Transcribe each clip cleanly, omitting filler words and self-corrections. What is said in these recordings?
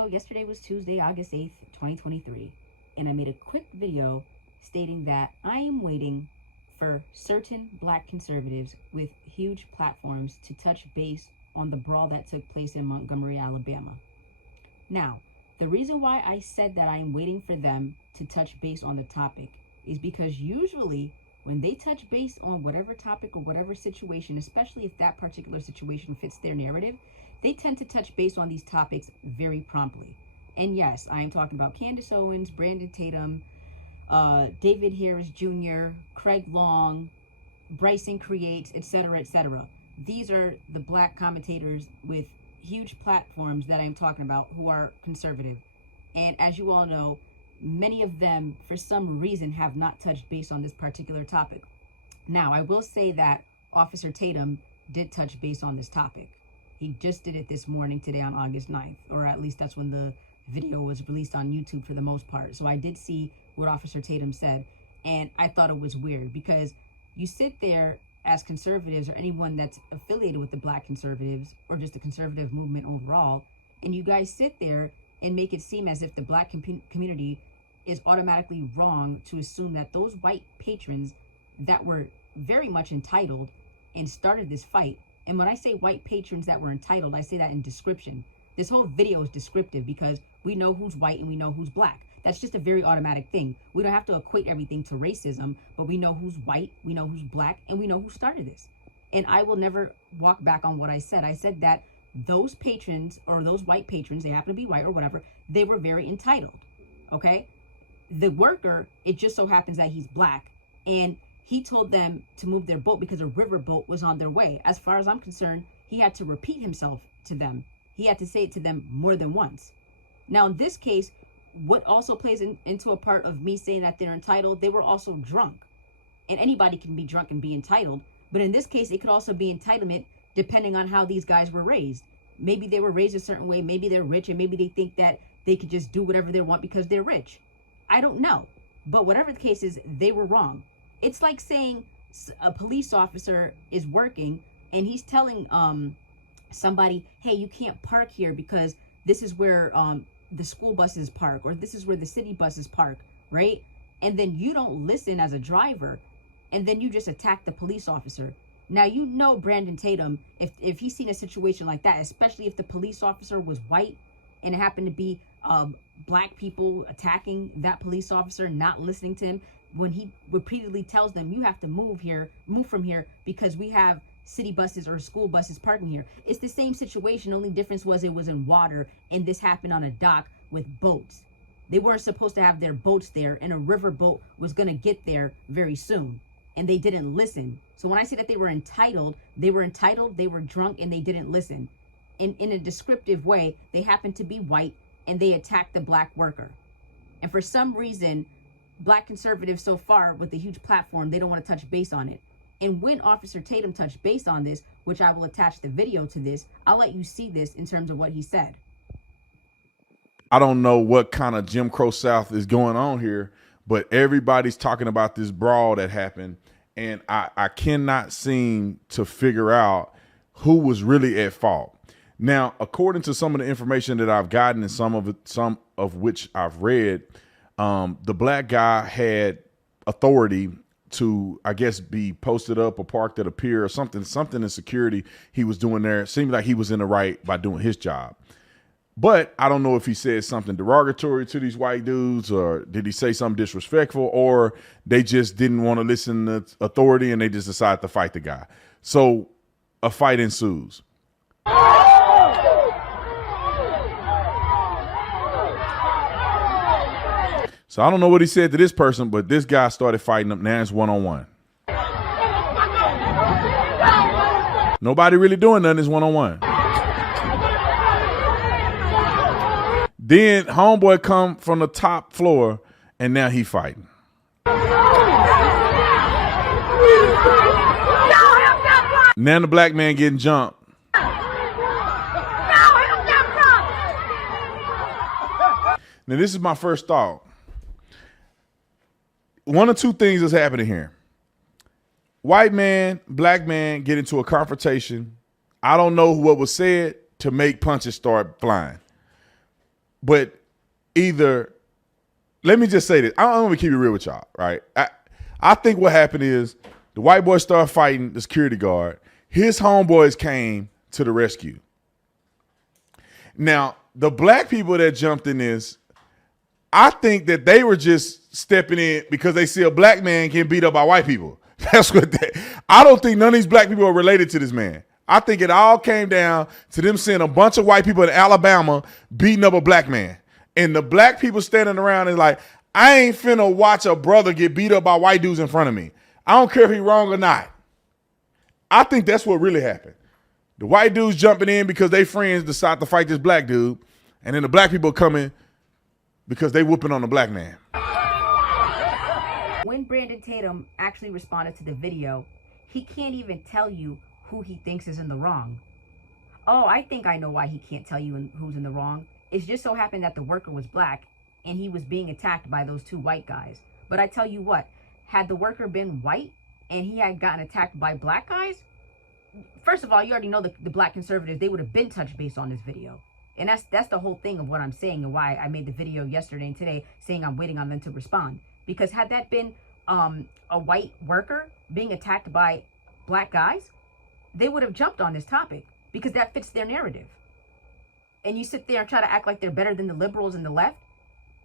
So yesterday was Tuesday, August 8th, 2023, and I made a quick video stating that I am waiting for certain black conservatives with huge platforms to touch base on the brawl that took place in Montgomery, Alabama. Now, the reason why I said that I am waiting for them to touch base on the topic is because usually when they touch base on whatever topic or whatever situation, especially if that particular situation fits their narrative, they tend to touch base on these topics very promptly. And yes, I am talking about Candace Owens, Brandon Tatum, David Harris Jr., Craig Long, Bryson Creates, etc., etc. These are the black commentators with huge platforms that I'm talking about who are conservative. And as you all know, many of them, for some reason, have not touched base on this particular topic. Now, I will say that Officer Tatum did touch base on this topic. He just did it this morning, today on August 9th, or at least that's when the video was released on YouTube for the most part. So I did see what Officer Tatum said, and I thought it was weird because you sit there as conservatives or anyone that's affiliated with the black conservatives or just the conservative movement overall, and you guys sit there and make it seem as if the black community is automatically wrong to assume that those white patrons that were very much entitled and started this fight. And when I say white patrons that were entitled, I say that in description. This whole video is descriptive because we know who's white and we know who's black. That's just a very automatic thing. We don't have to equate everything to racism, but we know who's white, we know who's black, and we know who started this. And I will never walk back on what I said. I said that those patrons, or those white patrons, they happen to be white or whatever, they were very entitled, okay? The worker, it just so happens that he's black, and he told them to move their boat because a river boat was on their way. As far as I'm concerned, he had to repeat himself to them. He had to say it to them more than once. Now, in this case, what also plays into a part of me saying that they're entitled, they were also drunk. And anybody can be drunk and be entitled. But in this case, it could also be entitlement depending on how these guys were raised. Maybe they were raised a certain way. Maybe they're rich, and maybe they think that they could just do whatever they want because they're rich. I don't know. But whatever the case is, they were wrong. It's like saying a police officer is working and he's telling somebody, hey, you can't park here because this is where the school buses park, or this is where the city buses park, right? And then you don't listen as a driver, and then you just attack the police officer. Now, you know Brandon Tatum, if he's seen a situation like that, especially if the police officer was white and it happened to be black people attacking that police officer, not listening to him, when he repeatedly tells them, you have to move from here because we have city buses or school buses parking here. It's the same situation. Only difference was it was in water, and this happened on a dock with boats. They weren't supposed to have their boats there, and a river boat was going to get there very soon, and they didn't listen. So when I say that they were entitled, they were drunk, and they didn't listen. In a descriptive way, they happened to be white, and they attacked the black worker. And for some reason, black conservatives so far with a huge platform, they don't want to touch base on it. And when Officer Tatum touched base on this, which I will attach the video to this, I'll let you see this in terms of what he said. I don't know what kind of Jim Crow South is going on here, but everybody's talking about this brawl that happened. And I cannot seem to figure out who was really at fault. Now, according to some of the information that I've gotten and some of which I've read, the black guy had authority to, I guess, be posted up or parked at a pier or something in security he was doing there. It seemed like he was in the right by doing his job. But I don't know if he said something derogatory to these white dudes, or did he say something disrespectful, or they just didn't want to listen to authority and they just decided to fight the guy. So a fight ensues. So I don't know what he said to this person, but this guy started fighting up. Now it's one-on-one. Nobody really doing nothing. It's one-on-one. Then homeboy come from the top floor, and now he fighting. Now the black man getting jumped. Now this is my first thought. One of two things is happening here. White man, black man get into a confrontation. I don't know what was said to make punches start flying. But either, let me just say this. I'm going to keep it real with y'all, right? I think what happened is the white boy started fighting the security guard. His homeboys came to the rescue. Now, the black people that jumped in this, I think that they were just stepping in because they see a black man getting beat up by white people. That's what I don't think none of these black people are related to this man. I think it all came down to them seeing a bunch of white people in Alabama beating up a black man. And the black people standing around and like, I ain't finna watch a brother get beat up by white dudes in front of me. I don't care if he wrong or not. I think that's what really happened. The white dudes jumping in because they friends decide to fight this black dude. And then the black people coming because they whooping on the black man. When Brandon Tatum actually responded to the video, he can't even tell you who he thinks is in the wrong. Oh, I think I know why he can't tell you who's in the wrong. It's just so happened that the worker was black and he was being attacked by those two white guys. But I tell you what, had the worker been white and he had gotten attacked by black guys, first of all, you already know the black conservatives, they would have been touched base on this video. And that's the whole thing of what I'm saying and why I made the video yesterday and today saying I'm waiting on them to respond. Because had that been a white worker being attacked by black guys, they would have jumped on this topic because that fits their narrative. And you sit there and try to act like they're better than the liberals and the left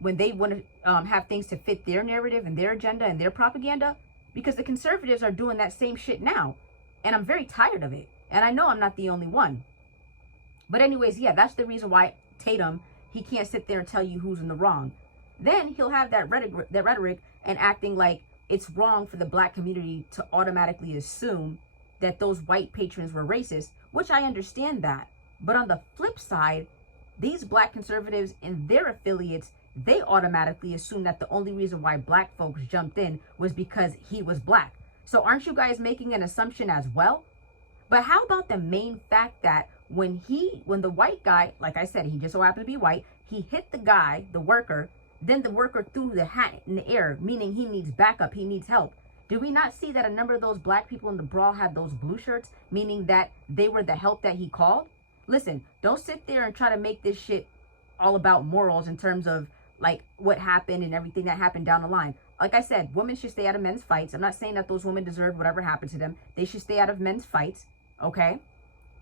when they want to have things to fit their narrative and their agenda and their propaganda, because the conservatives are doing that same shit now. And I'm very tired of it. And I know I'm not the only one. But anyways, yeah, that's the reason why Tatum, he can't sit there and tell you who's in the wrong. Then he'll have that rhetoric and acting like it's wrong for the black community to automatically assume that those white patrons were racist, which I understand that. But on the flip side, these black conservatives and their affiliates, they automatically assume that the only reason why black folks jumped in was because he was black. So aren't you guys making an assumption as well? But how about the main fact that when the white guy, like I said, he just so happened to be white, he hit the guy, the worker, then the worker threw the hat in the air, meaning he needs backup, he needs help. Did we not see that a number of those black people in the brawl had those blue shirts, meaning that they were the help that he called? Listen, don't sit there and try to make this shit all about morals in terms of like what happened and everything that happened down the line. Like I said, women should stay out of men's fights. I'm not saying that those women deserve whatever happened to them. They should stay out of men's fights, okay?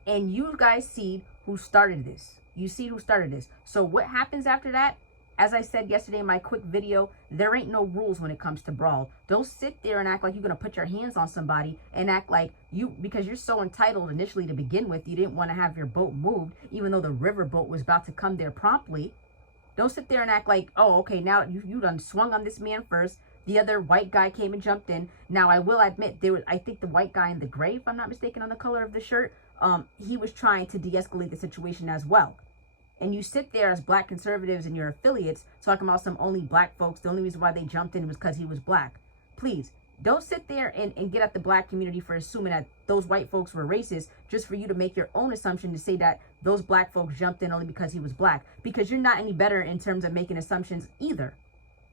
And you guys see who started this. You see who started this. So what happens after that? As I said yesterday in my quick video, there ain't no rules when it comes to brawl. Don't sit there and act like you're going to put your hands on somebody and act like because you're so entitled initially to begin with, you didn't want to have your boat moved, even though the river boat was about to come there promptly. Don't sit there and act like, oh, okay, now you done swung on this man first. The other white guy came and jumped in. Now, I will admit, I think the white guy in the gray, if I'm not mistaken, on the color of the shirt, he was trying to de-escalate the situation as well. And you sit there as black conservatives and your affiliates talking about some only black folks. The only reason why they jumped in was because he was black. Please, don't sit there and get at the black community for assuming that those white folks were racist just for you to make your own assumption to say that those black folks jumped in only because he was black. Because you're not any better in terms of making assumptions either.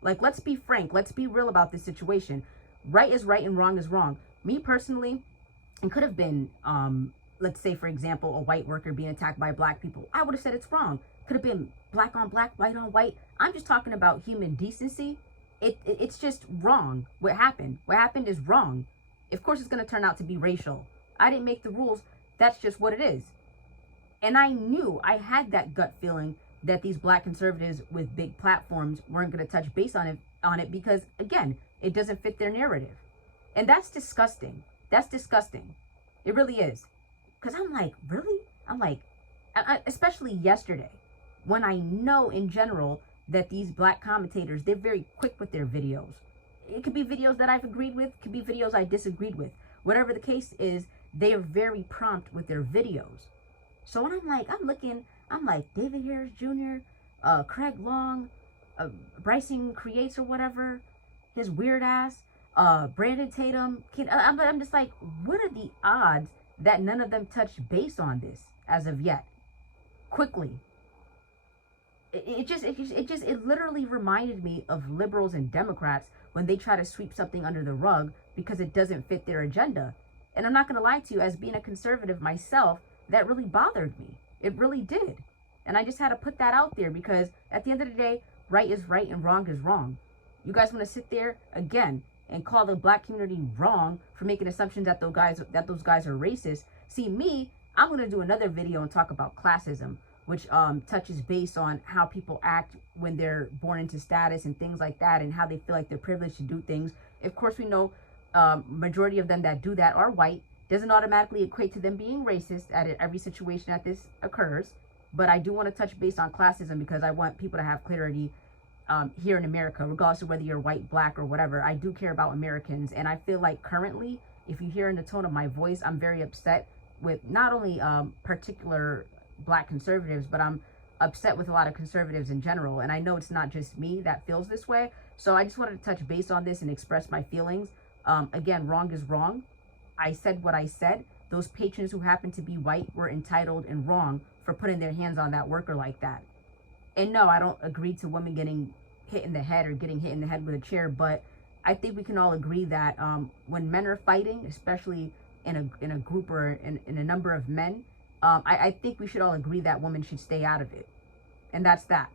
Like, let's be frank. Let's be real about this situation. Right is right and wrong is wrong. Me personally, it could have been let's say, for example, a white worker being attacked by black people. I would have said it's wrong. Could have been black on black, white on white. I'm just talking about human decency. It's just wrong. What happened is wrong. Of course, it's going to turn out to be racial. I didn't make the rules. That's just what it is. And I knew, I had that gut feeling that these black conservatives with big platforms weren't going to touch base on it because, again, it doesn't fit their narrative. And that's disgusting. That's disgusting. It really is. Because I'm like, really? I'm like, especially yesterday, when I know in general that these black commentators, they're very quick with their videos. It could be videos that I've agreed with, could be videos I disagreed with. Whatever the case is, they are very prompt with their videos. So when I'm like David Harris Jr., Craig Long, Bryson Creates or whatever, his weird ass, Brandon Tatum. I'm just like, what are the odds that none of them touched base on this as of yet? Quickly. It literally reminded me of liberals and Democrats when they try to sweep something under the rug because it doesn't fit their agenda. And I'm not going to lie to you, as being a conservative myself, that really bothered me. It really did. And I just had to put that out there because at the end of the day, right is right and wrong is wrong. You guys want to sit there again and call the black community wrong for making assumptions that those guys are racist. See, me, I'm going to do another video and talk about classism, which touches base on how people act when they're born into status and things like that, and how they feel like they're privileged to do things. Of course, we know majority of them that do that are white. Doesn't automatically equate to them being racist at every situation that this occurs. But I do want to touch base on classism because I want people to have clarity here in America, regardless of whether you're white, black, or whatever. I do care about Americans, and I feel like currently, if you hear in the tone of my voice, I'm very upset with not only particular black conservatives, but I'm upset with a lot of conservatives in general. And I know it's not just me that feels this way. So I just wanted to touch base on this and express my feelings. Again, wrong is wrong. I said what I said. Those patrons who happen to be white were entitled and wrong for putting their hands on that worker like that. And no, I don't agree to women getting hit in the head or getting hit in the head with a chair, but I think we can all agree that when men are fighting, especially in a group or in a number of men, I think we should all agree that women should stay out of it. And that's that.